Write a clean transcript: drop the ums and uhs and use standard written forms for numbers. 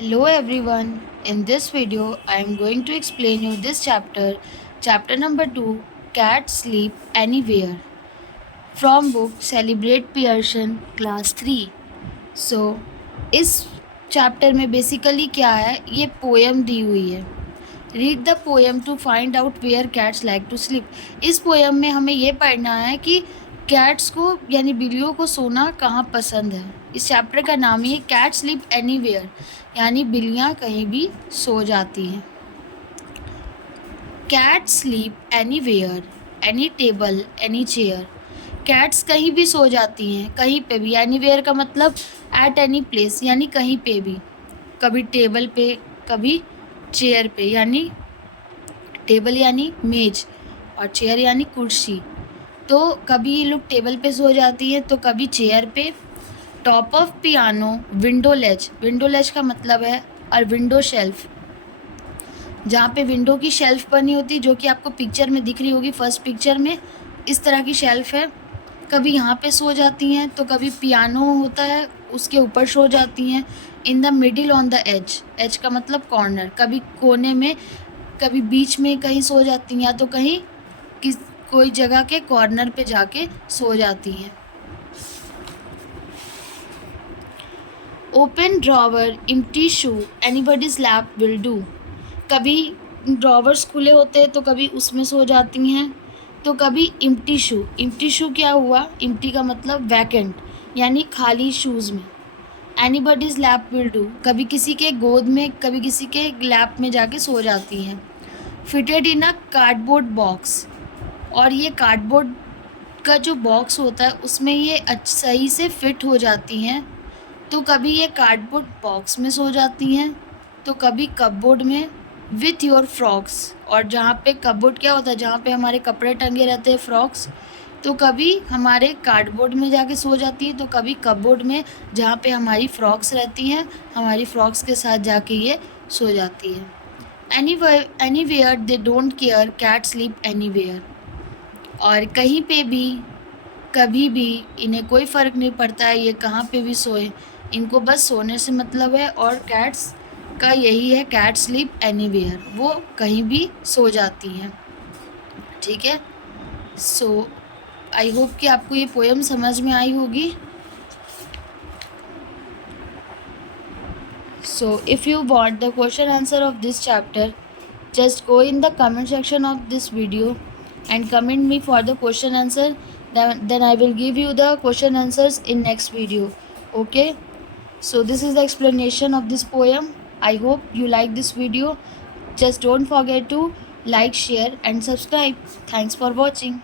Hello everyone. In this video, I am going to explain you this chapter number 2, Cats Sleep Anywhere, from book Celebrate Pearson Class 3. So, इस chapter में basically क्या है, ये poem दी हुई है. Read the poem to find out where cats like to sleep. इस poem में हमें ये पढ़ना है कि कैट्स को यानी बिल्लियों को सोना कहाँ पसंद है. इस चैप्टर का नाम ही है कैट स्लीप एनीवेयर, यानी बिल्लियाँ कहीं भी सो जाती हैं. Cat sleep anywhere, any table, any chair. Cats कहीं भी सो जाती हैं, कहीं पे भी. एनीवेयर का मतलब एट एनी प्लेस, यानी कहीं पे भी. कभी टेबल पे, कभी चेयर पे, यानी टेबल यानी मेज और चेयर यानी कुर्सी. तो कभी ये लोग टेबल पे सो जाती है तो कभी चेयर पे. Top of piano, window ledge. Window ledge का मतलब है और विंडो शेल्फ, जहाँ पे विंडो की शेल्फ बनी होती, जो कि आपको पिक्चर में दिख रही होगी. फर्स्ट पिक्चर में इस तरह की शेल्फ है. कभी यहाँ पे सो जाती हैं तो कभी पियानो होता है उसके ऊपर सो जाती हैं. In the middle, on the edge. Edge का मतलब कॉर्नर. कभी कोने में, कभी बीच में कहीं सो जाती हैं, या तो कहीं कोई जगह के कॉर्नर पे जाके सो जाती हैं. Open drawer, empty shoe, anybody's lap will do. कभी ड्रॉवर्स खुले होते हैं तो कभी उसमें सो जाती हैं, तो कभी एम्प्टी शू. एम्प्टी शू क्या हुआ? एम्प्टी का मतलब वैकेंट, यानी खाली शूज़ में. Anybody's lap will do. कभी किसी के गोद में, कभी किसी के लैप में जाके सो जाती हैं. Fitted in a cardboard box. और ये कार्डबोर्ड का जो बॉक्स होता है उसमें ये सही से फिट हो जाती हैं. तो कभी ये कार्डबोर्ड बॉक्स में सो जाती हैं, तो कभी कपबोर्ड में. With your frocks. और जहाँ पे कपबोर्ड क्या होता है, जहाँ पे हमारे कपड़े टंगे रहते हैं, फ्रॉक्स. तो कभी हमारे कार्डबोर्ड में जाके सो जाती है, तो कभी कपबोर्ड में जहाँ पे हमारी फ्रॉक्स रहती हैं, हमारी फ्रॉक्स के साथ जाके ये सो जाती है. Anywhere they don't care, cat sleep anywhere. और कहीं पे भी, कभी भी इन्हें कोई फ़र्क नहीं पड़ता है ये कहाँ पे भी सोए. इनको बस सोने से मतलब है. और कैट्स का यही है, कैट स्लीप एनीवेयर, वो कहीं भी सो जाती हैं. ठीक है. सो आई होप कि आपको ये पोएम समझ में आई होगी. So if you want the question answer of this chapter, just go in the comment section of this video and comment me for the question answer. Then I will give you the question answers in next video. Okay, so this is the explanation of this poem. I hope you like this video. Just don't forget to like, share and subscribe. Thanks for watching.